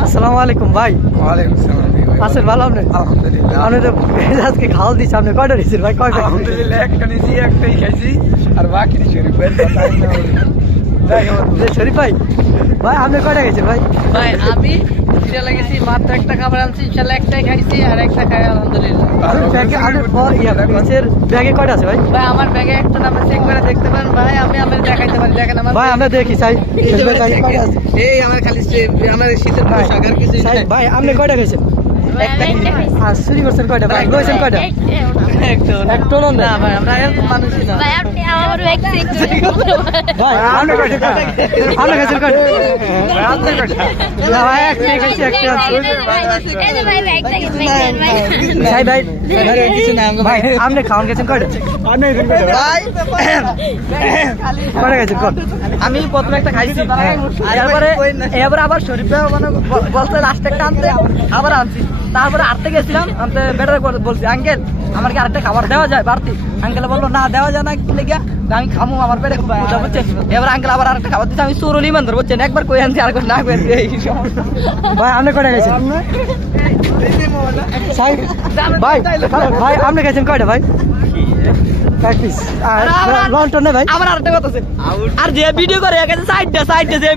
আসসালামু আলাইকুম ভাই। ওয়ালাইকুম আসসালাম ভাই। আছেন ভালো আপনি? আলহামদুলিল্লাহ। আপনি তো আজকে খাওয়া দিচ্ছি, আপনি কয়টা দিচ্ছেন ভাই? কয়টা? আলহামদুলিল্লাহ, একটা নিয়েছি, একটাই খাইছি, আর বাকি শরীফ ভাই শরীফ ভাই, ভাই আপনি কয়টা গেছেন ভাই? ভাই আমি এটা লাগেছি মাত্র একটা খাবার আনছি, ইনশাআল্লাহ একটাই খাইছি আর একটা খাই আলহামদুলিল্লাহ। ব্যাগে কয়টা আছে ভাই? ভাই আমার ব্যাগে একটা নাম চেক করে দেখতে পারেন ভাই, আমি দেখাইতে পারি, দেখেন আমার ভাই আমরা দেখি চাই এই আমার খালি আমার শীতের পোশাক আর কিছু ভাই আপনি কয়টা গেছেন? আর চুরি করছেন কয়টা ভাই? গেছেন কয়টা? একটা না ভাই আমরা এরকম মানুষই না। ভাই আপনি কয়টা? আপনি গেছেন কয়টা? ভাই একটা গেছি, একটা ভাই ভাই কিছু না ভাই আপনি খাওয়ান গেছেন কয়টা? কয়টা গেছেন কত? আমি প্রথমে একটা খাইছি, তারপরে এবার আবার শরীফ ভাই মানে বলতে লাস্ট একটা আনতে আবার আনছি, তারপরে আনতে গেছিলাম, আনতে বেটার বলছি আঙ্কেল আমার কি আরেকটা খাবার দেওয়া যায় বাড়তি? আঙ্কেল বললো না দেওয়া যায় না, কি লেগে আমি খামু, আমার পেটে ক্ষুধা হচ্ছে। এবার আঙ্কেল আবার আরেকটা খাবার দিচ্ছে, আমি চোরলি মানতে বলছেন, একবার কই আনছি আর না কই আনছি, এই সমস্যা। ভাই আপনি কয়টা গেছেন? ভাই ভাই আপনি গেছেন কয়টা ভাই? লন্টন ভাই আমার আরেকটা কথা আছে, আর যে ভিডিও করে সাইডটা যে